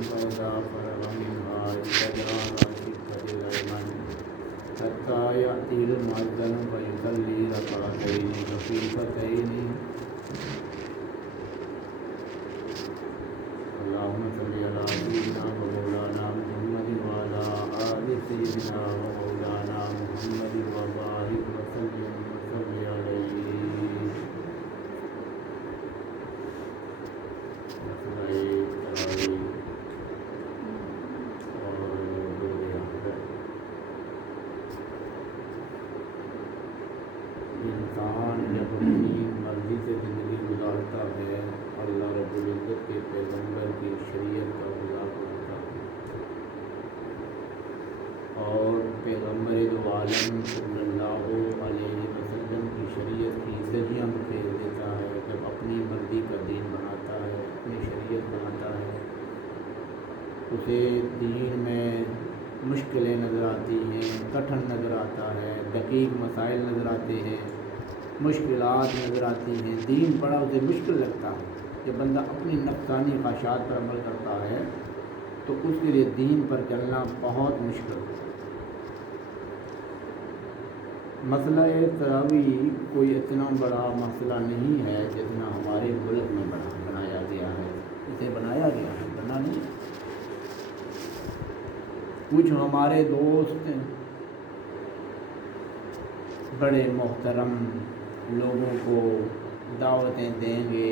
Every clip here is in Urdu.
فإذا فرغ منها اتجه على شقة الأيمن حتى يأتي المؤذن فيصلي ركعتين خفيفتين. اللهم صل على سيدنا ومولانا محمد وعلى آل سيدنا ومولانا محمد وبارك وسلم عليه. انسان جب اپنی مرضی سے زندگی گزارتا ہے اللہ رب العزت کے پیغمبر کی شریعت کا مذاق کرتا ہے اور پیغمبر دو عالم صلی اللہ علیہ وسلم کی شریعت کی دھجیاں بکھیر دیتا ہے. جب اپنی مرضی کا دین بناتا ہے، اپنی شریعت بناتا ہے، اسے دین میں مشکلیں نظر آتی ہیں، کٹھن نظر آتا ہے، دقیق مسائل نظر آتے ہیں، مشکلات نظر آتی ہیں، دین بڑا اسے مشکل لگتا ہے. جب بندہ اپنی نفسانی خواہشات پر عمل کرتا ہے تو اس کے لیے دین پر چلنا بہت مشکل ہے. مسئلہ تراویح کوئی اتنا بڑا مسئلہ نہیں ہے جتنا ہمارے ملک میں بنایا گیا ہے. اسے بنایا گیا ہے، بنا نہیں. کچھ ہمارے دوست بڑے محترم لوگوں کو دعوتیں دیں گے،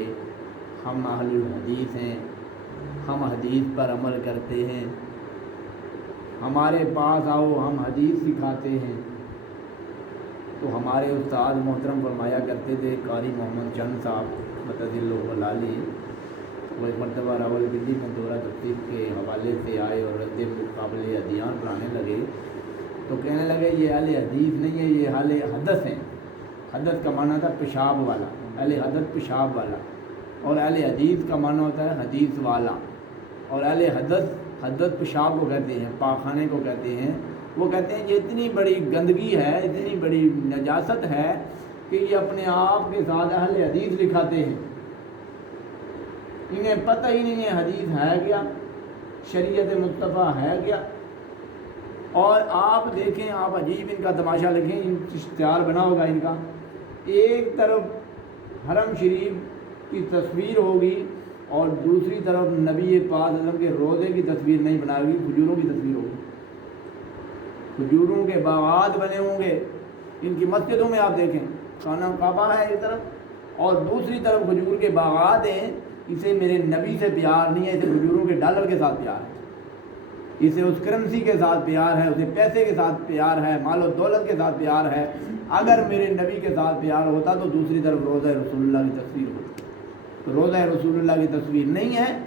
ہم اہل الحدیث ہیں، ہم حدیث پر عمل کرتے ہیں، ہمارے پاس آؤ ہم حدیث سکھاتے ہیں. تو ہمارے استاد محترم فرمایا کرتے تھے قاری محمد چند صاحب متضل لالی، وہ ایک مرتبہ راولپنڈی میں دورہ تفسیر کے حوالے سے آئے اور رد مقابل ادیان پڑھانے لگے تو کہنے لگے یہ اہل حدیث نہیں ہے، یہ اہل حدث ہیں. حدث کا معنی تھا پیشاب والا، اہل حدث پیشاب والا، اور اہل حدیث کا معنی ہوتا ہے حدیث والا. اور اہل حدث پیشاب کو کہتے ہیں، پاخانے کو کہتے ہیں. وہ کہتے ہیں یہ اتنی بڑی گندگی ہے، اتنی بڑی نجاست ہے کہ یہ اپنے آپ کے ساتھ اہل حدیث لکھاتے ہیں. انہیں پتہ ہی نہیں ہے حدیث ہے کیا، شریعت مصطفیٰ ہے کیا. اور آپ دیکھیں، آپ عجیب ان کا تماشا لکھیں، ان اشتہار بنا ہوگا ان کا. ایک طرف حرم شریف کی تصویر ہوگی اور دوسری طرف نبی پاک صلی اللہ علیہ وسلم کے روضے کی تصویر نہیں بنائی ہوگی، کھجوروں کی تصویر ہوگی، کھجوروں کے باغات بنے ہوں گے. ان کی مسجدوں میں آپ دیکھیں خانہ کعبہ ہے ایک طرف اور دوسری طرف کھجور کے باغات ہیں. اسے میرے نبی سے پیار نہیں ہے، اسے کھجوروں کے ڈالر کے ساتھ پیار ہے، اسے اس کرنسی کے ساتھ پیار ہے، اسے پیسے کے ساتھ پیار ہے، مال و دولت کے ساتھ پیار ہے. اگر میرے نبی کے ساتھ پیار ہوتا تو دوسری طرف روضہ رسول اللہ کی تصویر ہوتی. تو روضہ رسول اللہ کی تصویر نہیں ہے،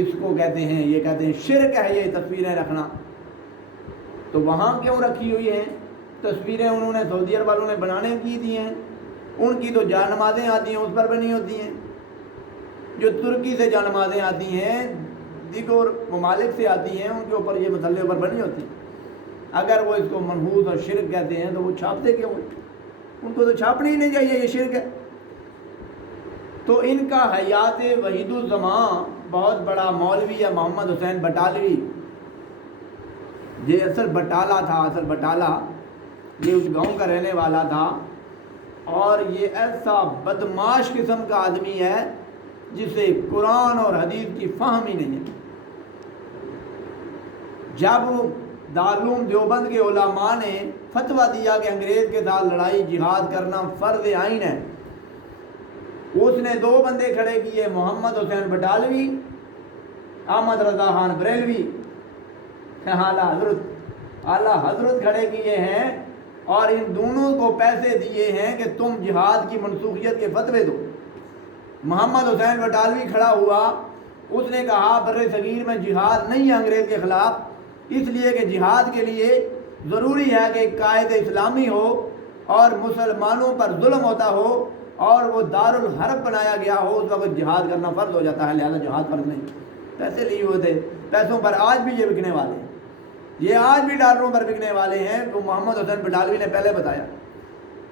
اس کو کہتے ہیں، یہ کہتے ہیں شرک ہے یہ تصویریں رکھنا. تو وہاں کیوں رکھی ہوئی ہیں تصویریں؟ انہوں نے سعودی عرب والوں نے بنانے کی دی ہیں. ان کی تو جا نمازیں آتی ہیں اس پر بنی ہوتی ہیں. جو ترکی سے جا نمازیں آتی ہیں، دیگر ممالک سے آتی ہیں، ان کے اوپر یہ مسئلے پر بنی ہوتی ہیں. اگر وہ اس کو منحوس اور شرک کہتے ہیں تو وہ چھاپتے کیوں ہیں؟ ان کو تو چھاپنے ہی نہیں چاہیے، یہ شرک ہے. تو ان کا حیات وحید الزمان بہت بڑا مولوی ہے محمد حسین بٹالوی. یہ اصل بٹالہ تھا، اصل بٹالہ یہ اس گاؤں کا رہنے والا تھا. اور یہ ایسا بدماش قسم کا آدمی ہے جسے قرآن اور حدیث کی فہم ہی نہیں ہے. جب دارالعلوم دیوبند کے علماء نے فتویٰ دیا کہ انگریز کے ساتھ لڑائی جہاد کرنا فرض عین ہے، اس نے دو بندے کھڑے کیے، محمد حسین بٹالوی، احمد رضا خان بریلوی، اعلیٰ حضرت کھڑے کیے ہیں اور ان دونوں کو پیسے دیے ہیں کہ تم جہاد کی منسوخیت کے فتوے دو. محمد حسین بٹالوی کھڑا ہوا، اس نے کہا بر صغیر میں جہاد نہیں ہے انگریز کے خلاف، اس لیے کہ جہاد کے لیے ضروری ہے کہ ایک قائد اسلامی ہو اور مسلمانوں پر ظلم ہوتا ہو اور وہ دارالحرب بنایا گیا ہو، اس وقت جہاد کرنا فرض ہو جاتا ہے، لہذا جہاد فرض نہیں. پیسے لیے ہوئے تھے، پیسوں پر آج بھی یہ بکنے والے ہیں، یہ آج بھی ڈالروں پر بکنے والے ہیں. تو محمد حسین بٹالوی نے پہلے بتایا،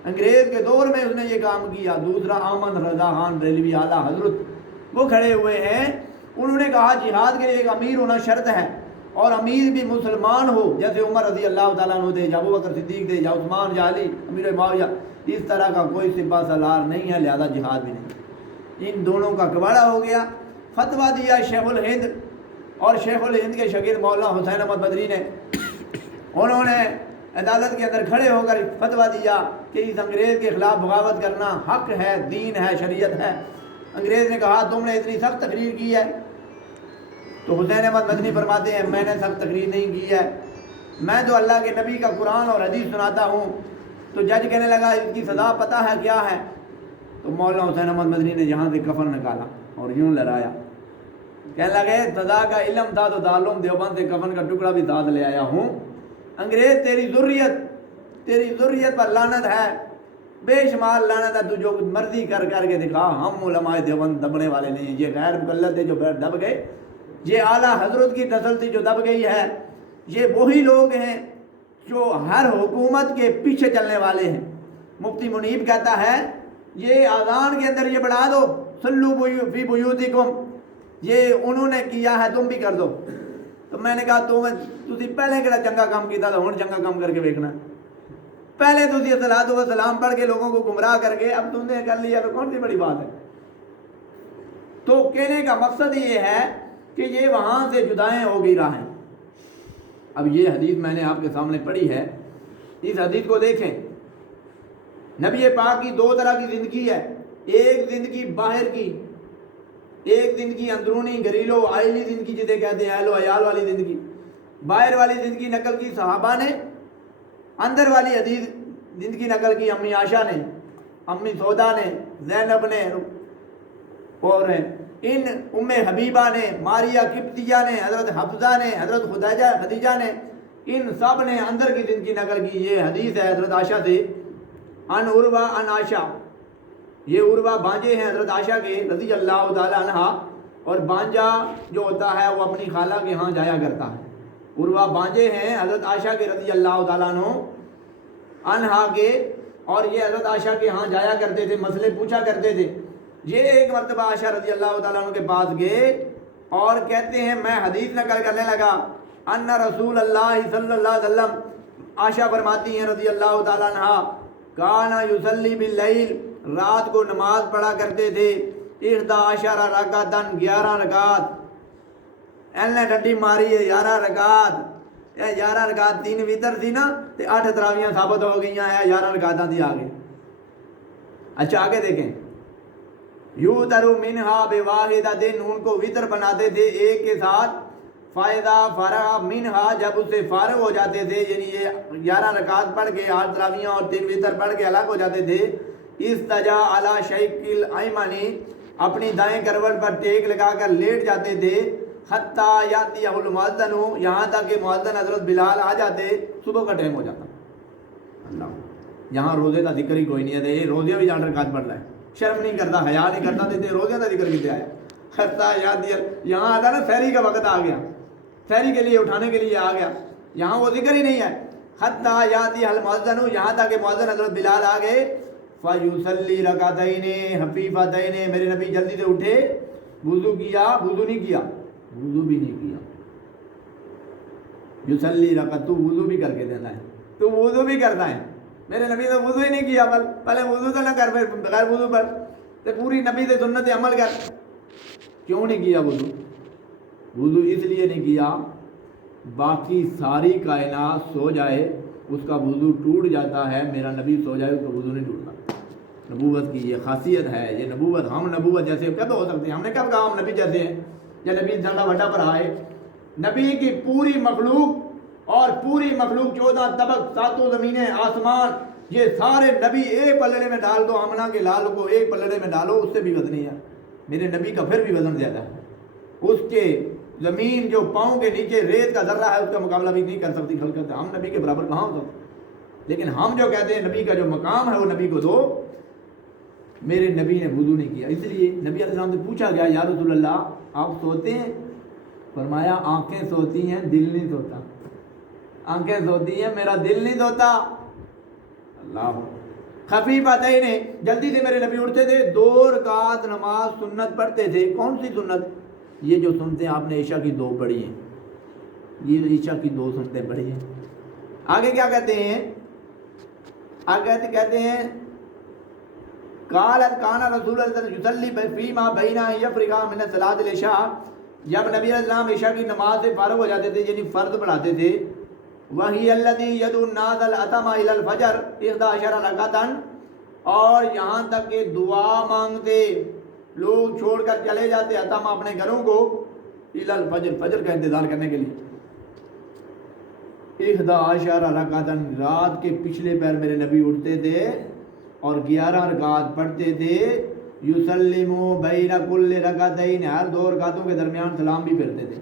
انگریز کے دور میں اس نے یہ کام کیا. دوسرا احمد رضا خان بریلوی اعلیٰ حضرت وہ کھڑے ہوئے ہیں انہوں نے کہا جہاد کے لیے ایک امیر ہونا شرط ہے، اور امیر بھی مسلمان ہو، جیسے عمر رضی اللہ تعالیٰ عنہ تھے، یا ابو بکر صدیق تھے، یا عثمان، یا علی امیر معاویہ، اس طرح کا کوئی سپہ سالار نہیں ہے، لہذا جہاد بھی نہیں۔ ان دونوں کا کباڑہ ہو گیا۔ فتویٰ دیا شیخ الہند، اور شیخ الہند کے شاگرد مولانا حسین احمد بدری نے، انہوں نے عدالت کے اندر کھڑے ہو کر فتویٰ دیا کہ اس انگریز کے خلاف بغاوت کرنا حق ہے، دین ہے، شریعت ہے۔ انگریز نے کہا تم نے اتنی سخت تقریر کی ہے، تو حسین احمد مدنی فرماتے ہیں میں نے سخت تقریر نہیں کی ہے، میں تو اللہ کے نبی کا قرآن اور حدیث سناتا ہوں۔ تو جج کہنے لگا اس کی سزا پتہ ہے کیا ہے؟ تو مولانا حسین احمد مدنی نے یہاں سے کفن نکالا اور یوں لڑایا، کہنے لگے سزا کا علم تھا تو دارالعلوم دیوبند سے کفن کا ٹکڑا بھی ساتھ لے آیا ہوں۔ انگریز تیری ذریت پر لعنت ہے، بے شمار لعنت ہے، تو جو مرضی کر کے دکھا، ہم علماء دیوبند دبنے والے نہیں، یہ غیر مقلد تھے جو دب گئے، یہ اعلیٰ حضرت کی نسل تھی جو دب گئی ہے، یہ وہی لوگ ہیں جو ہر حکومت کے پیچھے چلنے والے ہیں۔ مفتی منیب کہتا ہے یہ اذان کے اندر یہ بڑھا دو صلو فی بیوتکم، یہ انہوں نے کیا ہے تم بھی کر دو۔ تو میں نے کہا تسی پہلے کہڑا چنگا کام کیتا تھا، ہن چنگا کام کر کے دیکھنا، پہلے تسی صلاۃ و سلام پڑھ کے لوگوں کو گمراہ کر کے اب تم نے کر لیا تو کون سی بڑی بات ہے۔ تو کہنے کا مقصد یہ ہے کہ یہ وہاں سے جدائیں ہو گئی راہیں۔ اب یہ حدیث میں نے آپ کے سامنے پڑھی ہے، اس حدیث کو دیکھیں، نبی پاک کی دو طرح کی زندگی ہے، ایک زندگی باہر کی، ایک زندگی اندرونی گھریلو آئلی زندگی جسے کہتے ہیں، اہل و عیال والی زندگی۔ باہر والی زندگی نقل کی صحابہ نے، اندر والی حدیث زندگی نقل کی امی عائشہ نے، امی سودا نے، زینب نے، اور ان ام حبیبہ نے، ماریہ قبطیہ نے، حضرت حفصہ نے، حضرت خدیجہ نے، ان سب نے اندر کی زندگی نقل کی۔ یہ حدیث ہے حضرت عائشہ سے، ان عروہ ان عائشہ، یہ عروہ بانجے ہیں حضرت عائشہ کے رضی اللہ تعالی عنہ، اور بانجا جو ہوتا ہے وہ اپنی خالہ کے ہاں جایا کرتا ہے۔ عروہ بانجے ہیں حضرت عائشہ کے رضی اللہ تعالیٰ عنہ کے، اور یہ حضرت عائشہ کے ہاں جایا کرتے تھے، مسئلے پوچھا کرتے تھے۔ یہ ایک مرتبہ عائشہ رضی اللہ تعالیٰ عنہ کے پاس گئے اور کہتے ہیں میں حدیث نقل کرنے لگا، ان رسول اللہ صلی اللہ علیہ وسلم، عائشہ فرماتی ہیں رضی اللہ تعالیٰ عنہ، کانا یصلی باللیل، رات کو نماز پڑھا کرتے تھے، 11 رکعتن، 11 رکعت، نے ڈنڈی ماری ہے 11 رکعت، 11 رکعت 3 وتر تھی نا، تے 8 تراویاں ثابت ہو گئی ہیں، 11 رکعتاں تھی آگے۔ اچھا آگے دیکھیں، یوترو منہا بواحدۃ، ان کو وتر بناتے تھے ایک کے ساتھ، فائدہ فرغ منہا، جب اس سے فارغ ہو جاتے تھے، یعنی یہ 11 رکعت پڑھ کے 8 تراویاں اور 3 وتر پڑھ کے الگ ہو جاتے تھے، استجا علی شیق الایمنی، اپنی دائیں کروٹ پر ٹیک لگا کر لیٹ جاتے تھے، حتیٰ یاتیہ المؤذن، یہاں تک کہ مؤذن حضرت بلال آ جاتے، صبح کا ٹائم ہو جاتا۔ اللہ، یہاں روزے کا ذکر ہی کوئی نہیں ہے، یہ روزے بھی 8 رکعت پڑھ رہا ہے، شرم نہیں کرتا، حیا نہیں کرتا، دیتے روزے کا ذکر کتنے آیا۔ حتیٰ یاتیہ، یہاں آتا نا سحری کا وقت آ گیا، سحری کے لیے اٹھانے کے لیے آ گیا، یہاں وہ ذکر ہی نہیں ہے۔ حتیٰ یاتیہ المؤذن، یہاں تک کہ مؤذن حضرت بلال آ گئے، فیصلی رکعتین خفیفتین، میرے نبی جلدی سے اٹھے، وضو کیا، وضو نہیں کیا، وضو بھی نہیں کیا، یصلی رکعت، تو وضو بھی کر کے دینا ہے، تو وضو بھی کرنا ہے، میرے نبی نے وضو ہی نہیں کیا، پہلے وضو تو نہ کر، پھر بغیر وضو پر تو پوری نبی سے سنت عمل کر۔ کیوں نہیں کیا وضو؟ وضو اس لیے نہیں کیا، باقی ساری کائنات سو جائے اس کا وضو ٹوٹ جاتا ہے، میرا نبی سو جائے اس کا وضو نہیں ٹوٹتا۔ نبوت کی یہ خاصیت ہے، یہ نبوت، ہم نبوت جیسے کب ہو سکتے ہیں؟ ہم نے کب کہا ہم نبی جیسے ہیں؟ یا نبی زیادہ بڑا پر آئے؟ نبی کی پوری مخلوق، اور پوری مخلوق 14 طبق، 7 زمینیں، آسمان، یہ سارے نبی ایک پلڑے میں ڈال دو، آمنہ کے لال کو ایک پلڑے میں ڈالو، اس سے بھی وزنی ہے، میرے نبی کا پھر بھی وزن زیادہ ہے، اس کے زمین جو پاؤں کے نیچے ریت کا ذرہ ہے اس کا مقابلہ بھی نہیں کر سکتی خلقت، ہم نبی کے برابر کہاں ہو سکتے؟ لیکن ہم جو کہتے ہیں نبی کا جو مقام ہے وہ نبی کو دو، میرے نبی نے وضو نہیں کیا۔ اس لیے نبی علیہ السلام سے پوچھا گیا، یا رسول اللہ آپ سوتے ہیں؟ فرمایا آنکھیں سوتی ہیں، دل نہیں سوتا، آنکھیں سوتی ہیں، میرا دل نہیں سوتا۔ اللہ، خفیفتین، جلدی سے میرے نبی اٹھتے تھے، 2 رکعت نماز سنت پڑھتے تھے۔ کون سی سنت؟ یہ جو سنتیں آپ نے عشاء کی 2 پڑھی ہیں، یہ عشاء کی 2 سنتیں پڑھی ہیں۔ آگے کیا کہتے ہیں؟ آگے کہتے ہیں قالت کان رسول اللہ صلی اللہ علیہ وسلم یصلی فیما بین یفرغ من صلاۃ العشاء، جب نبی علیہ السلام عشاء کی نماز سے فارغ ہو جاتے تھے، یعنی فرض پڑھاتے تھے، وہی الذی یدعو الناس الاتم الی الفجر 11 رکعۃ، اور یہاں تک کہ دعا مانگتے لوگ چھوڑ کر چلے جاتے اتم اپنے گھروں کو الی الفجر، فجر کا انتظار کرنے کے لیے، 11 رکعۃ، رات کے پچھلے پہر میرے نبی اٹھتے تھے اور 11 رکعت پڑھتے تھے، یسلمو بین کل رکعتین، ہر 2 رکعتوں کے درمیان سلام بھی پھرتے تھے۔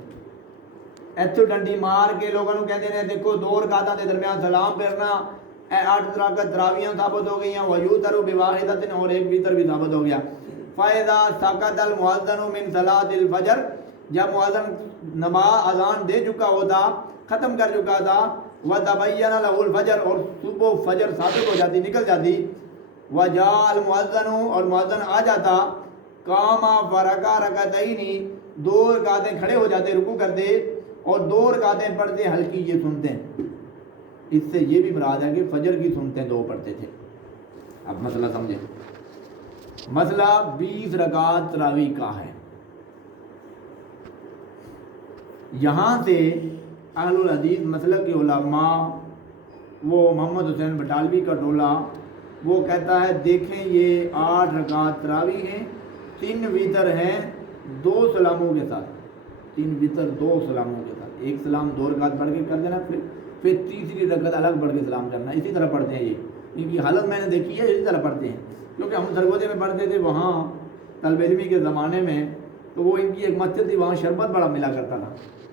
ایتھو ڈنڈی مار کے لوگوں کو کہتے ہیں دیکھو 2 رکعتوں کے درمیان سلام پھرنا، 8 رکعت تراویحاں ثابت ہو گئی ہیں، ویوتر بواحدۃ، اور ایک وتر بھی ثابت ہو گیا۔ فاذا سکت المؤذن من صلاۃ الفجر، جب مؤذن نماز اذان دے چکا ہوتا، ختم کر چکا تھا، وتبین له الفجر، اور صبح فجر ثابت ہو جاتی، نکل جاتی، وجاء المؤذن، اور مؤذن آ جاتا، قام فرکع رکعتین، 2 رکعتیں کھڑے ہو جاتے، رکوع کرتے اور 2 رکعتیں پڑھتے ہلکی یہ سنتیں۔ اس سے یہ بھی مراد ہے کہ فجر کی سنتیں 2 پڑھتے تھے۔ اب مسئلہ سمجھیں، مسئلہ 20 رکعت تراویح کا ہے۔ یہاں سے اہل الحدیث مسلک کے علماء، وہ محمد حسین بٹالوی کا ٹولہ، وہ کہتا ہے دیکھیں یہ 8 رکعت تراویح ہیں، 3 وتر ہیں 2 سلاموں کے ساتھ، 3 وتر 2 سلاموں کے ساتھ، ایک سلام 2 رکعت پڑھ کے کر دینا، پھر تیسری رکعت الگ پڑھ کے سلام کرنا، اسی طرح پڑھتے ہیں یہ، ان کی حالت میں نے دیکھی ہے، اسی طرح پڑھتے ہیں، کیونکہ ہم سرگودے میں پڑھتے تھے وہاں طالب علمی کے زمانے میں، تو وہ ان کی ایک مسجد تھی، وہاں شربت بڑا ملا کرتا تھا،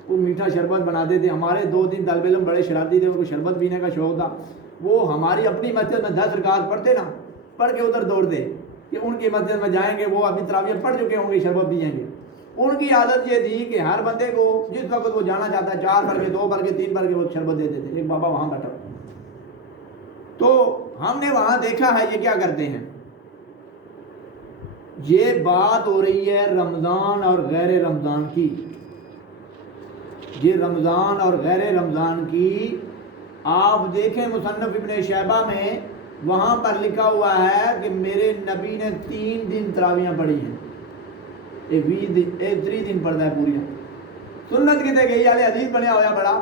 وہ میٹھا شربت بناتے تھے، ہمارے 2-3 طالب علم بڑے شرارتی تھے، ان کو شربت پینے کا شوق تھا، وہ ہماری اپنی مسجد میں 10 رکعت پڑھتے نا، پڑھ کے ادھر دوڑتے کہ ان کی مسجد میں جائیں گے، وہ ابھی تراویح پڑھ چکے ہوں گے، شربت پیئیں گے۔ ان کی عادت یہ تھی کہ ہر بندے کو جس وقت وہ جانا چاہتا ہے 4 پڑھ کے 2 پڑھ کے 3 پڑھ کے وہ شربت دیتے تھے، ایک بابا وہاں بیٹھا، تو ہم نے وہاں دیکھا ہے یہ کیا کرتے ہیں۔ یہ بات ہو رہی ہے رمضان اور غیر رمضان کی، یہ رمضان اور غیر رمضان کی، آپ دیکھیں مصنف ابن شیبہ میں وہاں پر لکھا ہوا ہے کہ میرے نبی نے 3 دن تراویحاں پڑھی ہیں، ایک 3 دن پڑھتا ہے پوریاں۔ سنت کتے گئی، اہل حدیث بنیا ہوا بڑا،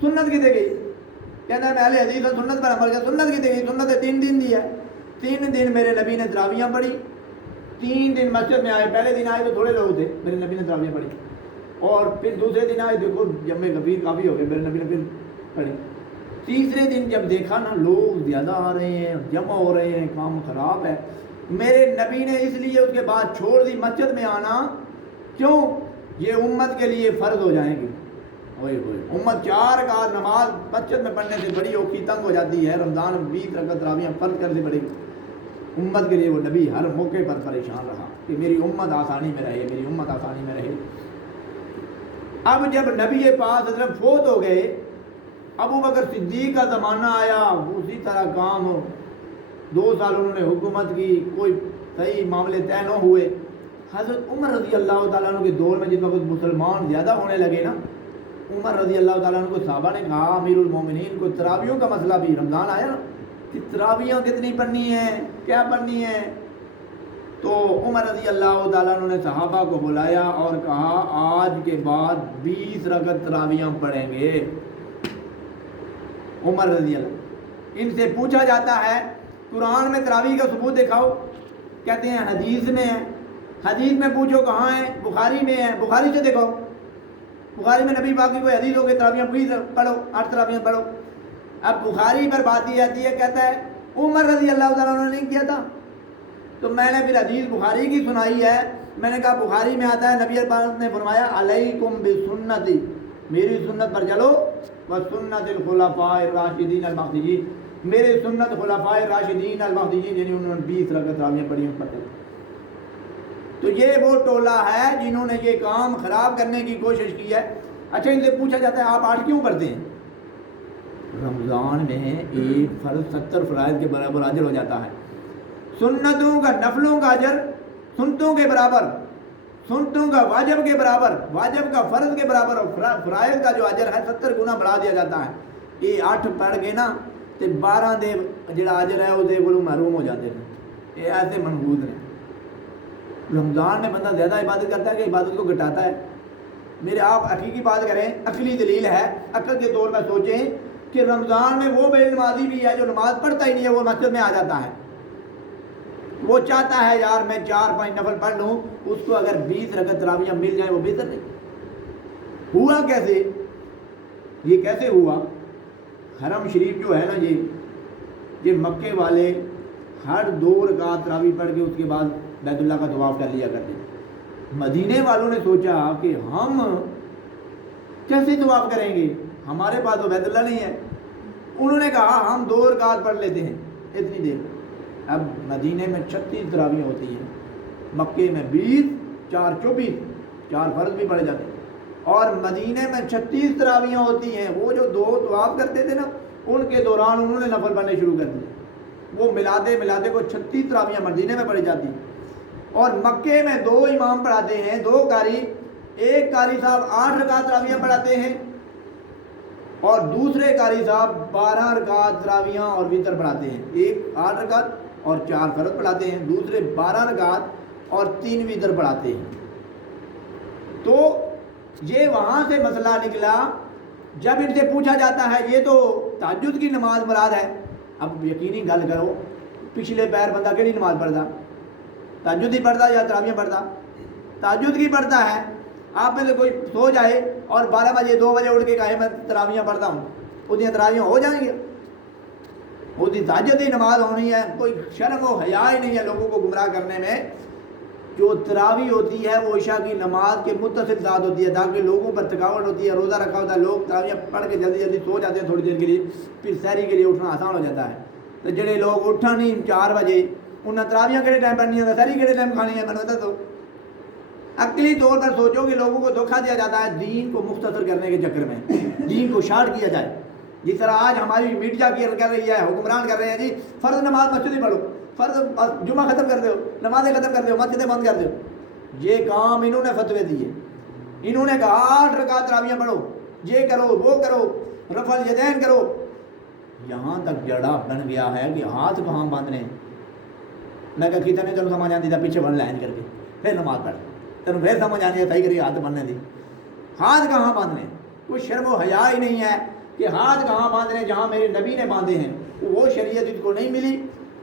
سنت کتے گئی، کہتا ہے میں اہل حدیث اور سنت پر عمل کیا، سنت کتے گئی، سنت 3 دن دی ہے، 3 دن میرے نبی نے تراویحاں پڑھی، 3 دن مسجد میں آئے، پہلے دن آئے تو تھوڑے لوگ تھے، میرے نبی نے تراویحاں پڑھی، اور پھر دوسرے دن آئے دیکھو جمع غفیر کافی ہو گئے، میرے نبی نے پھر پڑھی، تیسرے دن جب دیکھا نا لوگ زیادہ آ رہے ہیں، جمع ہو رہے ہیں، کام خراب ہے، میرے نبی نے اس لیے اس کے بعد چھوڑ دی مسجد میں آنا، کیوں؟ یہ امت کے لیے فرض ہو جائیں گی، امت 4 رکعت نماز مسجد میں پڑھنے سے بڑی اوکھی تنگ ہو جاتی ہے، رمضان 20 رکعت تراویح فرض کرنے سے بڑی امت کے لیے، وہ نبی ہر موقع پر پریشان رہا کہ میری امت آسانی میں رہے، میری امت آسانی میں رہے۔ اب جب نبی پاک حضرت فوت ہو گئے، ابو بکر صدیق کا زمانہ آیا، اسی طرح کام ہو، 2 سال انہوں نے حکومت کی، کوئی صحیح معاملے طے نہ ہوئے۔ حضرت عمر رضی اللہ تعالیٰ عنہ کے دور میں جس وقت مسلمان زیادہ ہونے لگے نا، عمر رضی اللہ تعالیٰ عنہ کو صحابہ نے کہا امیر المومنین کو تراویحوں کا مسئلہ بھی، رمضان آیا نا کہ تراویحیں کتنی پڑھنی ہے، کیا پڑھنی ہے، تو عمر رضی اللہ تعالیٰ عنہ نے صحابہ کو بلایا اور کہا آج کے بعد 20 رکعت تراویحیں پڑھیں گے۔ عمر رضی اللہ، ان سے پوچھا جاتا ہے قرآن میں تراویح کا ثبوت دکھاؤ، کہتے ہیں حدیث میں ہے، حدیث میں پوچھو کہاں ہے، بخاری میں ہے، بخاری سے دیکھو، بخاری میں نبی پاک کی کوئی حدیث ہو کہ تراویحیں پڑھو، 8 تراویحیں پڑھو۔ اب بخاری پر بات یہ آتی ہے، کہتا ہے عمر رضی اللہ تعالیٰ عنہ نے نہیں کیا تھا، تو میں نے پھر حدیث بخاری کی سنائی ہے، میں نے کہا بخاری میں آتا ہے نبی پاک نے فرمایا علیکم بسنتی، میری سنت پر چلو، وسنت الخلفاء الراشدین المہدیین، میرے سنت خلفاء الراشدین المہدیین، یعنی انہوں نے 20 رکعت تراویحیں پڑھی ہیں پڑھتے۔ تو یہ وہ ٹولہ ہے جنہوں نے یہ کام خراب کرنے کی کوشش کی ہے۔ اچھا ان سے پوچھا جاتا ہے آپ 8 کیوں پڑھتے ہیں؟ رمضان میں ایک فرض 70 فرائض کے برابر اجر ہو جاتا ہے، سنتوں کا نفلوں کا اجر سنتوں کے برابر، سنتوں کا واجب کے برابر، واجب کا فرض کے برابر، اور فرائض کا جو اجر ہے 70 گنا بڑھا دیا جاتا ہے۔ یہ 8 پڑھ کے نا تے 12 دے جڑا اجر ہے وہ دے کولوں محروم ہو جاتے ہیں۔ یہ ایسے منحوس ہیں۔ رمضان میں بندہ زیادہ عبادت کرتا ہے کہ عبادت کو گھٹاتا ہے؟ میرے آپ حقیقی بات کریں، عقلی دلیل ہے، عقل کے طور پر سوچیں کہ رمضان میں وہ بے نمازی بھی ہے جو نماز پڑھتا ہی نہیں ہے، وہ مسجد میں آ جاتا ہے، وہ چاہتا ہے یار میں 4-5 نفل پڑھ لوں، اس کو اگر 20 رکعت تراویح مل جائیں وہ بہتر نہیں۔ ہوا کیسے؟ یہ کیسے ہوا؟ حرم شریف جو ہے نا، یہ مکے والے ہر 2 رکعت تراویح پڑھ کے اس کے بعد بیت اللہ کا طواف کر لیا کرتے ہیں۔ مدینے والوں نے سوچا کہ ہم کیسے طواف کریں گے، ہمارے پاس تو بیت اللہ نہیں ہے۔ انہوں نے کہا ہم 2 رکعت پڑھ لیتے ہیں اتنی دیر۔ اب مدینے میں 36 تراویح ہوتی ہیں، مکے میں 20، 4 24، 4 فرض بھی پڑھ جاتے ہیں، اور مدینے میں 36 تراویح ہوتی ہیں۔ وہ جو 2 طواف کرتے تھے نا، ان کے دوران انہوں نے نفل پڑھنے شروع کر دیے۔ وہ ملاتے کو 36 تراویح مدینے میں پڑھی جاتی ہیں، اور مکے میں 2 امام پڑھاتے ہیں، 2 قاری، ایک قاری صاحب 8 رکعت تراویح پڑھاتے ہیں، اور دوسرے قاری صاحب 12 رکعت تراویح اور وتر پڑھاتے ہیں۔ ایک 8 رکعت اور 4 فرض پڑھاتے ہیں، دوسرے 12 رکعت اور 3 وتر پڑھاتے ہیں۔ تو یہ وہاں سے مسئلہ نکلا جب ان سے پوچھا جاتا ہے یہ تو تہجد کی نماز مراد ہے۔ اب یقینی گل کرو، پچھلے پیر بندہ کہڑی نماز پڑھتا؟ تہجد ہی پڑھتا یا تراویح پڑھتا؟ تہجد کی پڑھتا ہے۔ آپ میں سے کوئی سو جائے اور 12 بجے 2 بجے اٹھ کے کہے میں تراویح پڑھتا ہوں، اس دن تراویح ہو جائیں گے؟ اس دن تہجد ہی نماز ہونی ہے۔ کوئی شرم و حیا ہی نہیں ہے لوگوں کو گمراہ کرنے میں۔ جو تراویح ہوتی ہے وہ عشاء کی نماز کے متصل ساتھ ہوتی ہے، تاکہ لوگوں پر تھکاوٹ ہوتی ہے، روزہ رکھا ہوتا ہے، لوگ تراویح پڑھ کے جلدی جلدی سو جاتے ہیں تھوڑی دیر کے لیے، پھر سحری کے لیے اٹھنا آسان ہو جاتا ہے۔ تو جڑے لوگ اٹھا نہیں 4 بجے، انہیں تراویح کہڑے ٹائم پڑھنی ہے، سحری کہڑے ٹائم کھانی ہے؟ میں تو عقلی طور پر سوچو کہ لوگوں کو دھوکہ دیا جاتا ہے دین کو مختصر کرنے کے چکر میں، دین کو شارٹ کیا جائے۔ جس طرح آج ہماری میڈیا کی کر رہی ہے، حکمران کر رہے ہیں، جی فرض نماز مسجد ہی پڑھو، فرض جمعہ ختم کر دو، نمازیں ختم کر دو، مسجدیں بند کر دو۔ یہ کام انہوں نے فتوے دیے، انہوں نے کہا 8 رکعت تراویح پڑھو، یہ کرو وہ کرو، رفع الیدین کرو۔ یہاں تک جڑا بن گیا ہے کہ ہاتھ کہاں باندھنے۔ میں کہا کتنے تینوں سمجھ آتی تھا پیچھے بن لائن کر کے پھر نماز پڑھ، تینوں پھر سمجھ آنی ہے صحیح کری ہاتھ بننے دی۔ ہاتھ کہاں باندھنے؟ کوئی شرم و حیا ہی نہیں ہے کہ ہاتھ کہاں باندھنے جہاں میرے نبی نے باندھے ہیں۔ وہ شریعت اس کو نہیں ملی۔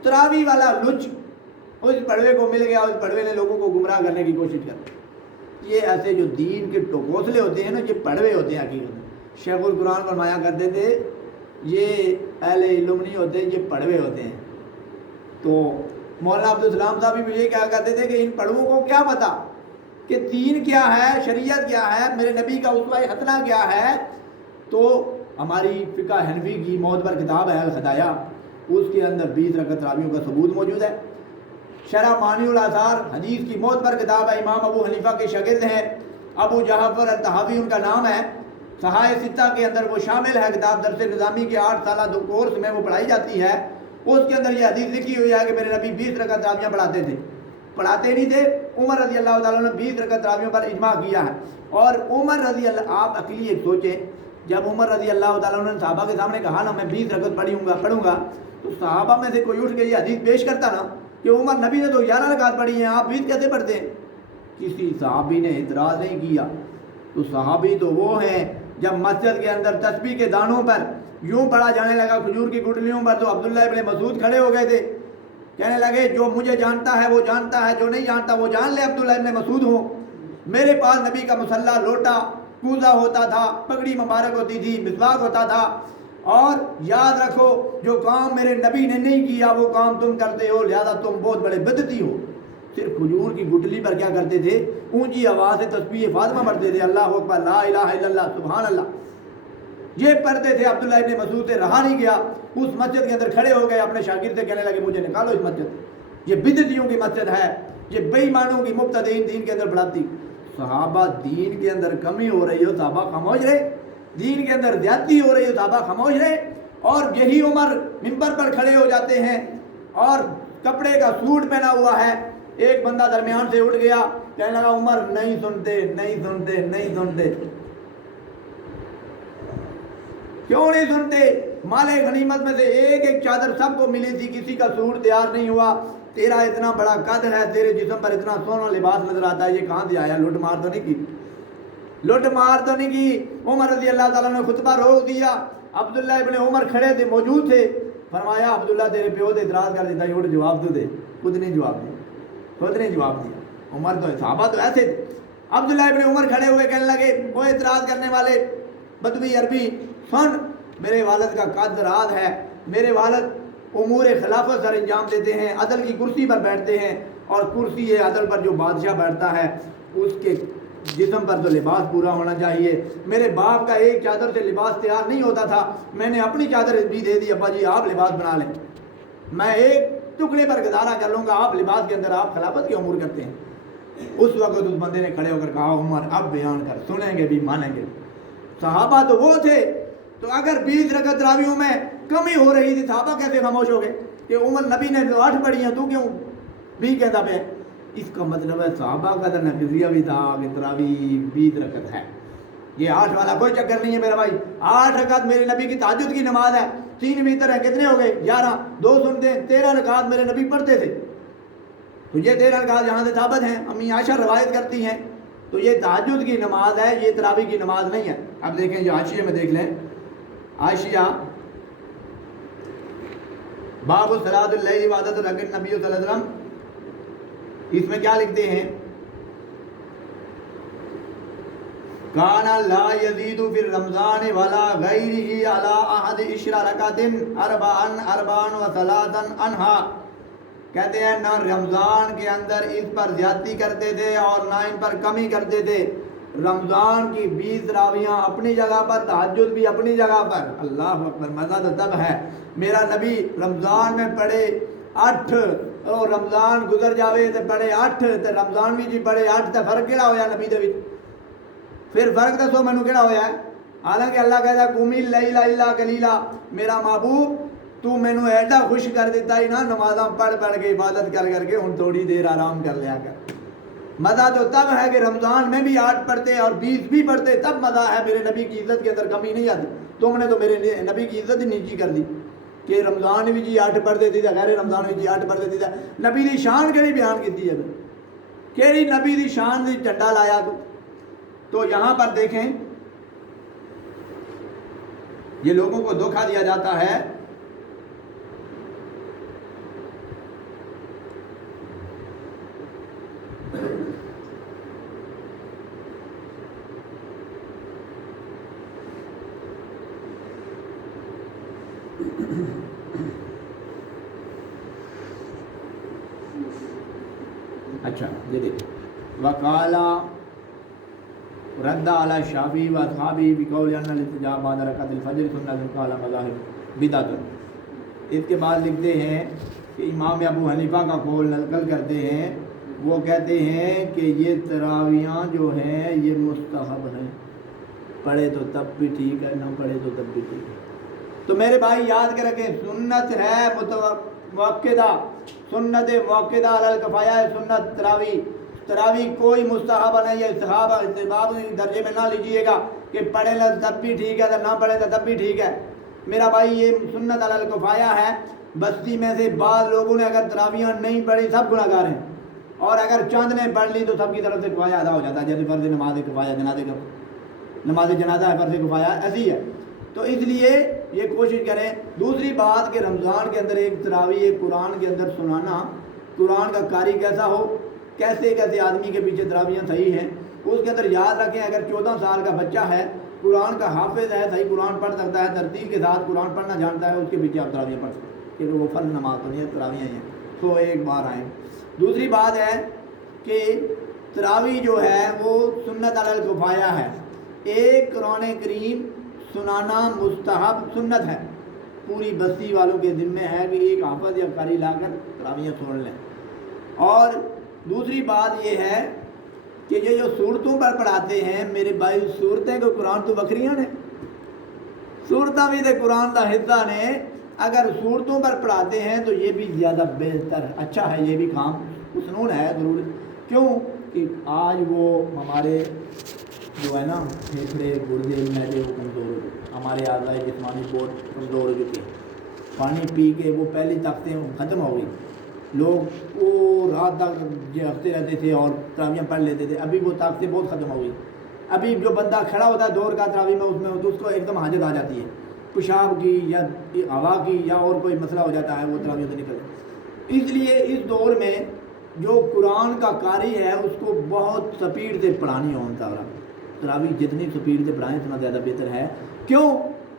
تراویح والا لچ اس پڑوے کو مل گیا، اس پڑوے نے لوگوں کو گمراہ کرنے کی کوشش کر۔ یہ ایسے جو دین کے ٹکوسلے ہوتے ہیں نا، یہ پڑوے ہوتے ہیں حقیقت میں۔ شیخ القرآن فرمایا کرتے تھے یہ اہل علم نہیں ہوتے، یہ پڑوے ہوتے ہیں۔ تو مولانا عبدالسلام صاحب بھی یہ کہا کرتے تھے کہ ان پڑووں کو کیا پتا کہ دین کیا ہے، شریعت کیا ہے، میرے نبی کا اسوہ حسنہ کیا ہے۔ تو ہماری فقہ حنفی کی معتبر کتاب ہے الخطایا، اس کے اندر 20 رکعت تراویحوں کا ثبوت موجود ہے۔ شرح مانی الاثار حدیث کی معتبر کتاب ہے، امام ابو حنیفہ کے شاگرد ہیں، ابو جعفر الطحاوی ان کا نام ہے، صحائح ستہ کے اندر وہ شامل ہے۔ کتاب درس نظامی کے 8 سالہ کورس میں وہ پڑھائی جاتی ہے، اس کے اندر یہ حدیث لکھی ہوئی ہے کہ میرے نبی 20 رکعت تراویح پڑھاتے تھے۔ پڑھاتے نہیں تھے، عمر رضی اللہ تعالیٰ نے 20 رکعت تراویحوں پر اجماع کیا ہے۔ اور عمر رضی اللہ، آپ عقلی ایک سوچیں، جب عمر رضی اللہ تعالیٰ نے صحابہ کے سامنے کہا نا میں 20 رکعت پڑھوں گا، تو صحابہ میں سے کوئی اٹھ کے یہ حدیث پیش کرتا نا کہ عمر نبی نے تو 11 رکعت پڑھی ہیں، آپ 20 کیسے پڑھتے ہیں؟ کسی صحابی نے اعتراض نہیں کیا۔ تو صحابی تو وہ ہیں جب مسجد کے اندر تسبیح کے دانوں پر یوں پڑھا جانے لگا کھجور کی گٹلیوں پر، تو عبداللہ ابن مسعود کھڑے ہو گئے تھے، کہنے لگے جو مجھے جانتا ہے وہ جانتا ہے، جو نہیں جانتا وہ جان لے عبداللہ ابن مسعود ہوں۔ میرے پاس نبی کا مصلی، لوٹا، کوزہ ہوتا تھا، پگڑی مبارک ہوتی تھی، مسواک ہوتا تھا، اور یاد رکھو جو کام میرے نبی نے نہیں کیا وہ کام تم کرتے ہو، لہذا تم بہت بڑے بدعتی ہو۔ صرف کھجور کی گٹلی پر کیا کرتے تھے؟ اونچی آواز سے تسبیح فاطمہ پڑھتے تھے، اللہ اکبر، لا الہ الا اللہ، سبحان اللہ، یہ پڑھتے تھے۔ عبداللہ ابن مسعود سے رہا نہیں گیا، اس مسجد کے اندر کھڑے ہو گئے، اپنے شاگرد سے کہنے لگے مجھے نکالو اس مسجد، یہ بدعتیوں کی مسجد ہے، یہ بے ایمانوں کی مبتدئین دین کے اندر بڑھاتی۔ صحابہ دین کے اندر کمی ہو رہی ہو صحابہ خاموش رہے، دین کے اندر زیادتی ہو رہی ہو صحابہ خاموش رہے، اور یہی عمر ممبر پر کھڑے ہو جاتے ہیں اور کپڑے کا سوٹ پہنا ہوا ہے، ایک بندہ درمیان سے اٹھ گیا، کہنے لگا عمر نہیں سنتے نہیں سنتے نہیں سنتے. کیوں نہیں سنتے؟ مال غنیمت میں سے ایک ایک چادر سب کو ملی تھی، کسی کا سوٹ تیار نہیں ہوا. تیرا اتنا بڑا قد ہے، تیرے جسم پر اتنا سونا لباس نظر آتا ہے، یہ کہاں سے آیا؟ لوٹ مار تو نہیں کی؟ لوٹ مار تو نہیں کی؟ عمر رضی اللہ تعالیٰ نے خطبہ روک دیا. عبداللہ ابن عمر کھڑے تھے، موجود تھے. فرمایا عبداللہ تیرے پیو نے اعتراض کر دیتا، یہ جواب تو دے. خود نہیں جواب دیا، خود نہیں جواب دیا. عمر تو صحابہ تو ایسے تھے. عبداللہ ابن عمر کھڑے ہوئے کہنے لگے وہ اعتراض کرنے والے بدوی عربی، سن میرے والد کا قد راز ہے، میرے والد امور خلافت سر انجام دیتے ہیں، عدل کی کرسی پر بیٹھتے ہیں، اور کرسی عدل پر جو بادشاہ بیٹھتا ہے اس کے جسم پر تو لباس پورا ہونا چاہیے. میرے باپ کا ایک چادر سے لباس تیار نہیں ہوتا تھا، میں نے اپنی چادر بھی دے دی، ابا جی آپ لباس بنا لیں، میں ایک ٹکڑے پر گزارا کر لوں گا، آپ لباس کے اندر آپ خلافت کے امور کرتے ہیں. اس وقت اس بندے نے کھڑے ہو کر کہا عمر اب بیان کر، سنیں گے بھی مانیں گے. صحابہ تو وہ تھے، تو اگر 20 رکعت تراویحوں میں کمی ہو رہی تھی صحابہ کیسے خاموش ہو گئے کہ عمر نبی نے 8 پڑھی ہیں تو کیوں بھی کہتا پہ؟ اس کا مطلب ہے صحابہ کا تو نظریہ بھی تھا کہ تراویح 20 رکعت ہے، یہ 8 والا کوئی چکر نہیں ہے میرا بھائی. 8 رکعت میرے نبی کی تہجد کی نماز ہے، 3 میتر ہے، کتنے ہو گئے؟ 11. 2 سنتے ہیں، 13 رکعت میرے نبی پڑھتے تھے. تو یہ 13 رکعت یہاں سے ثابت ہیں، امی عائشہ روایت کرتی ہیں. تو یہ تہجد کی نماز ہے، یہ تراویح کی نماز نہیں ہے. اب دیکھیں جو حاشیے میں دیکھ لیں، حاشیہ باب صلاۃ اللیل وعدۃ الرکعت نبی صلی اللہ علیہ وسلم، اس میں کیا لکھتے ہیں؟ کان لا یزید فی الرمضان ولا غیرہ علی احد 10 رکعت 4 و 3 عنہا. کہتے ہیں نہ رمضان کے اندر اس پر زیادتی کرتے تھے اور نہ ان پر کمی کرتے تھے. رمضان کی 20 تراویحاں اپنی جگہ پر، تہجد بھی اپنی جگہ پر. اللہ اکبر. مزہ تو تب ہے میرا نبی رمضان میں پڑھے 8 اور رمضان گزر جاوے تے پڑھے 8 تے رمضان بھی جی پڑھے 8 تے فرق کیڑا ہویا نبی دے وچ؟ پھر فرق دسو مینوں کیڑا ہویا ہے؟ حالانکہ اللہ کہتا ہے قم اللیل الا قلیلا، میرا محبوب تو مینوں ایڈا خوش کر دیتا ہی نا نمازاں پڑھ پڑھ کے عبادت کر کر کے، ہن تھوڑی دیر آرام کر لیا کر. مزہ تو تب ہے کہ رمضان میں بھی 8 پڑھتے اور 20 بھی پڑھتے، تب مزہ ہے. میرے نبی کی عزت کے اندر کمی نہیں آتی. تم نے تو میرے نبی کی عزت ہی نیچی کر دی کہ رمضان بھی جی 8 پڑھ دیتی تھا، غیر رمضان بھی جی 8 پڑھ دیتی تھا. نبی دی شان کیڑی بیان کی ہے؟ کیڑی نبی دی شان دی ڈنڈا لایا تو یہاں پر دیکھیں یہ لوگوں کو دھوکہ دیا جاتا ہے. اچھا یہ دیکھیں وقالا رد علی شافعی و اصحابی بقول ان الاستجاب بعد رکعت الفجر سنت قال مذاہب بدعت. اس کے بعد لکھتے ہیں کہ امام ابو حنیفہ کا قول نقل کرتے ہیں، وہ کہتے ہیں کہ یہ تراویحاں جو ہیں یہ مستحب ہیں، پڑھے تو تب بھی ٹھیک ہے، نہ پڑھے تو تب بھی ٹھیک ہے. تو میرے بھائی یاد کر رکھیں سنت ہے موقدہ، سنت موقدہ علی الکفایہ ہے سنت تراویح. تراویح کوئی مستحب نہیں ہے، استحباب درجے میں نہ لیجیے گا کہ پڑھے لے تب بھی ٹھیک ہے تو نہ پڑھے تو تب بھی ٹھیک ہے. میرا بھائی یہ سنت علی الکفایہ ہے. بستی میں سے بعض لوگوں نے اگر تراویحاں نہیں پڑھی سب گناہ گار ہیں، اور اگر چند نے پڑھ لی تو سب کی طرف سے کفایہ ادا ہو جاتا ہے. جیسے فرض نماز کفایہ جنازے کا نماز جنازہ ہے، فرض کفایہ ایسی ہے. تو اس لیے یہ کوشش کریں. دوسری بات کہ رمضان کے اندر ایک تراویح ایک قرآن کے اندر سنانا، قرآن کا قاری کیسا ہو، کیسے کیسے آدمی کے پیچھے تراویحاں صحیح ہیں. اس کے اندر یاد رکھیں اگر 14 سال کا بچہ ہے، قرآن کا حافظ ہے، صحیح قرآن پڑھ سکتا ہے، ترتیب کے ساتھ قرآن پڑھنا جانتا ہے، اس کے پیچھے آپ تراویح پڑھ سکتے ہیں کیونکہ وہ فرض نماز تو نہیں ہے، تراویحیں ہیں. تو ایک بار آئیں. دوسری بات ہے کہ تراویح جو ہے وہ سنت علی الکفایہ ہے. ایک قرآن کریم سنانا مستحب سنت ہے، پوری بستی والوں کے ذمہ ہے کہ ایک حافظ یا قاری لا کر تراویح سن لیں. اور دوسری بات یہ ہے کہ یہ جو صورتوں پر پڑھاتے ہیں میرے بھائی، صورتیں کو قرآن تو بکریاں نے، صورتیں بھی تو قرآن کا حصہ نے. اگر صورتوں پر پڑھاتے ہیں تو یہ بھی زیادہ بہتر اچھا ہے، یہ بھی کام مسنون ہے ضرور. کیوں کہ آج وہ ہمارے جو ہے نا پھیپھڑے گردے معدے وہ کمزور ہو چکے، ہمارے اعضائے جسمانی بہت کمزور ہو چکے ہیں، پانی پی کے وہ پہلی طاقتیں ختم ہو گئی، لوگ وہ رات تک جگتے رہتے تھے اور تراویحیں پڑھ لیتے تھے، ابھی وہ طاقتیں بہت ختم ہو گئی۔ ابھی جو بندہ کھڑا ہوتا ہے دور کا تراویح میں، اس میں تو اس کو ایک دم حاجت آ جاتی ہے، پیشاب کی یا ہوا کی یا اور کوئی مسئلہ ہو جاتا ہے، وہ تراویح سے نکل۔ اس لیے اس دور میں جو قرآن کا قاری ہے اس کو بہت سپیڈ سے پڑھانی ہو، تراویح جتنی سپیڈ سے پڑھائیں اتنا زیادہ بہتر ہے۔ کیوں؟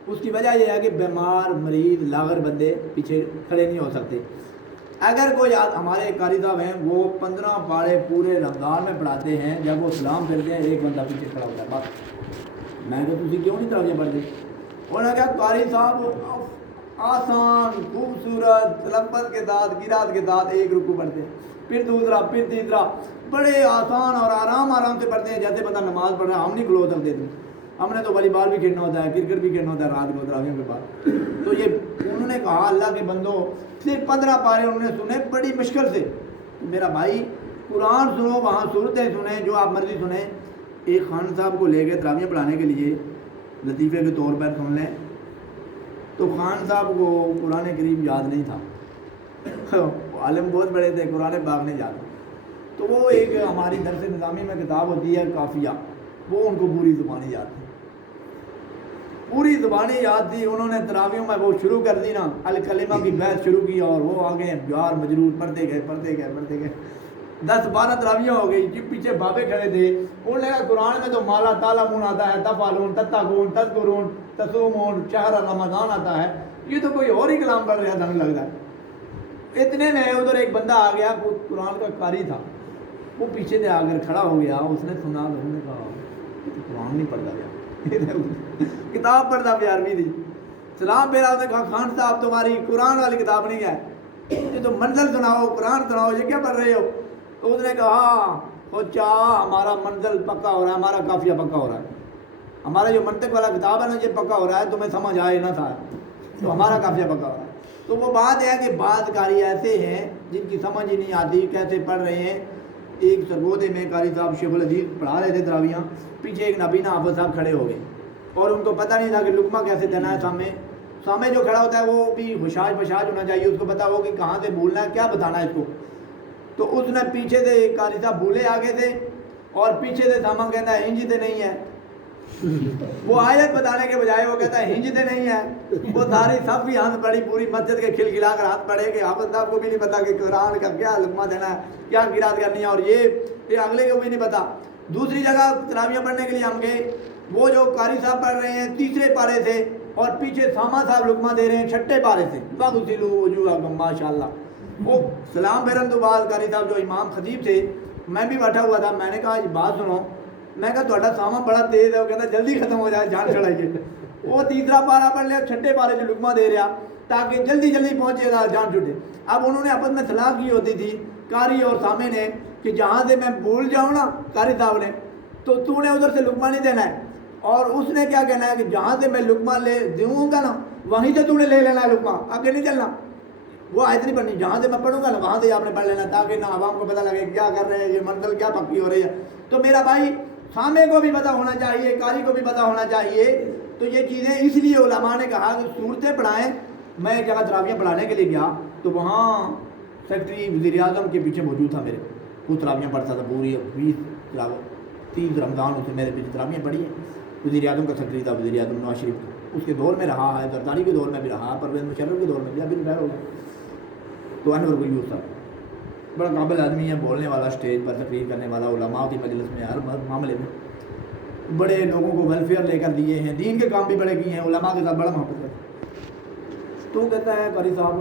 اس کی وجہ یہ ہے کہ بیمار مریض لاغر بندے پیچھے کھڑے نہیں ہو سکتے۔ اگر کوئی ہمارے قاری صاحب ہیں وہ 15 پارے پورے رمضان میں پڑھاتے ہیں، جب وہ سلام پھرتے ہیں ایک بندہ پیچھے کھڑا ہوتا ہے بس۔ میں کہ تسی کیوں نہیں تراویح پڑھتے؟ انہوں نے کہا قاری صاحب آسان خوبصورت تلفظ کے ساتھ قرات کے ساتھ ایک رکوع پڑھتے ہیں، پھر دوسرا پھر تیسرا، بڑے آسان اور آرام سے پڑھتے ہیں جیسے بندہ نماز پڑھ رہا ہے۔ ہم نہیں کھلو سکتے تھے، ہم نے تو والی بال بھی کھیلنا ہوتا ہے، کرکٹ بھی کھیلنا ہوتا ہے رات کو تراویح کے بعد۔ تو یہ انہوں نے کہا اللہ کے بندوں صرف 15 پارے انہوں نے سنے بڑی مشکل سے۔ میرا بھائی قرآن سنو، وہاں صورتیں سنیں، جو آپ مرضی سنیں۔ ایک خان صاحب کو لے کے تراویح پڑھانے کے لیے لطیفے کے طور پر سن لیں تو خان صاحب کو قرآن کریم یاد نہیں تھا، عالم بہت بڑے تھے، قرآن پاک نہیں یاد۔ تو وہ ایک ہماری درس نظامی میں کتاب ہوتی ہے قافیہ، وہ ان کو پوری زبانی یاد تھی، پوری زبانی یاد تھی۔ انہوں نے تراویحوں میں وہ شروع کر دی نا، الکلمہ کی بحث شروع کی اور وہ آگے جوار مجرور پڑھتے گئے 10-12 تراویحیں ہو گئی۔ جب پیچھے بابے کھڑے تھے انہوں نے کہا قرآن میں تو مالا تعلمون آتا ہے، تفعلون تتقون تذکرون تصومون شہر رمضان آتا ہے، یہ تو کوئی اور ہی کلام پڑھ رہا تھا ہمیں لگ رہا ہے۔ اتنے میں ادھر ایک بندہ آ گیا، وہ قرآن کا قاری تھا، وہ پیچھے سے آ کر کھڑا ہو گیا، اس نے سنا، انہوں نے کہا یہ تو قرآن نہیں پڑھتا گیا، کتاب پڑھتا بھی عربی تھی۔ سلام پھیرا، اس نے کہا خان صاحب تمہاری قرآن والی کتاب نہیں ہے، یہ تو منزل سناؤ، قرآن سناؤ، یہ کیا پڑھ رہے ہو؟ تو اس نے کہا خود ہمارا منزل پکا ہو رہا ہے، ہمارا قافیہ پکا ہو رہا ہے، ہمارا جو منطق والا کتاب ہے نا یہ پکا ہو رہا ہے، تمہیں سمجھ آئے نہ تھا تو ہمارا قافیہ پکا ہو رہا ہے۔ تو وہ بات ہے کہ بعض قاری ایسے ہیں جن کی سمجھ ہی نہیں آتی کیسے پڑھ رہے ہیں۔ ایک سرگودے میں قاری صاحب شیخ الحدیث پڑھا رہے تھے تراویحاں، پیچھے ایک نبینا حافظ صاحب کھڑے ہو گئے اور ان کو پتہ نہیں تھا کہ لقمہ کیسے دینا ہے۔ سامنے جو کھڑا ہوتا ہے وہ بھی ہوشاج بشاج ہونا چاہیے، اس کو پتہ ہو کہ کہاں سے بولنا ہے، کیا بتانا ہے اس کو۔ تو اس نے پیچھے سے ایک قاری صاحب بولے آگے تھے اور پیچھے سے سامان کہتا ہے ہنج تے نہیں ہے، وہ آیت بتانے کے بجائے وہ کہتا ہے ہنج تے نہیں ہے۔ وہ ساری سب بھی ہنس پڑی، پوری مسجد کے کھل کھلا کر ہنس پڑے کہ حافظ صاحب کو بھی نہیں پتا کہ قرآن کا کیا لقمہ دینا ہے، کیا قرات کرنی ہے، اور یہ اگلے کو بھی نہیں پتا۔ دوسری جگہ تراویح پڑھنے کے لیے ہم گئے، وہ جو قاری صاحب پڑھ رہے ہیں 3 پارے سے اور پیچھے ساما صاحب لقمہ دے رہے ہیں 6 پارے سے، بغسلوا وجوہکم ماشاءاللہ۔ وہ سلام پھیرن تو بعد قاری صاحب جو امام خطیب تھے، میں بھی بیٹھا ہوا تھا، میں نے کہا بات سنو، میں کہا تھوڑا ساما بڑا تیز ہے، وہ کہتا جلدی ختم ہو جائے جان چھڑائیے۔ وہ 3 پارا پڑھ لیا، 6 پارے سے لقمہ دے رہا تاکہ جلدی پہنچے گا، جان چھٹے۔ اب انہوں نے آپس میں صلاح کی ہوتی تھی قاری اور سامے نے کہ جہاں سے میں بھول جاؤں نا قاری صاحب نے، تو نے ادھر سے لقمہ نہیں دینا ہے، اور اس نے کیا کہنا ہے کہ جہاں سے میں لقمہ لے دوں گا نا وہیں سے نے لے لینا ہے لقمہ، آگے نہیں چلنا۔ وہ آیت نہیں پڑھنی، جہاں سے میں پڑھوں گا نا وہاں سے آپ نے پڑھ لینا، تاکہ نہ عوام کو پتہ لگے کیا کر رہے ہیں، یہ منزل کیا پکی ہو رہی ہے۔ تو میرا بھائی سامع کو بھی پتہ ہونا چاہیے، قاری کو بھی پتہ ہونا چاہیے۔ تو یہ چیزیں اس لیے علماء نے کہا کہ صورتیں پڑھائیں۔ میں ایک جگہ تراویح پڑھانے کے لیے گیا تو وہاں سیکٹری وزیر اعظم کے پیچھے موجود تھا، میرے وہ تراویح پڑھتا تھا پوری 30 رمضان اسے میرے پیچھے تراویح پڑھی ہیں۔ وزیر اعظم کا سیکٹری تھا، وزیر اعظم نواز شریف کا، اس کے دور میں رہا ہے، زرداری کے دور میں بھی رہا، پرویز مشرف کے دور میں بھی، ابھی ریٹائر ہو گیا۔ تو انور گلیور صاحب بڑا قابل آدمی ہے، بولنے والا، اسٹیج پر تقریر کرنے والا، علماء کی مجلس میں ہر معاملے میں بڑے لوگوں کو ویلفیئر لے کر دیے ہیں، دین کے کام بھی بڑے کیے ہیں، علماء کے ساتھ بڑا محبت ہے۔ تو کہتا ہے قاری صاحب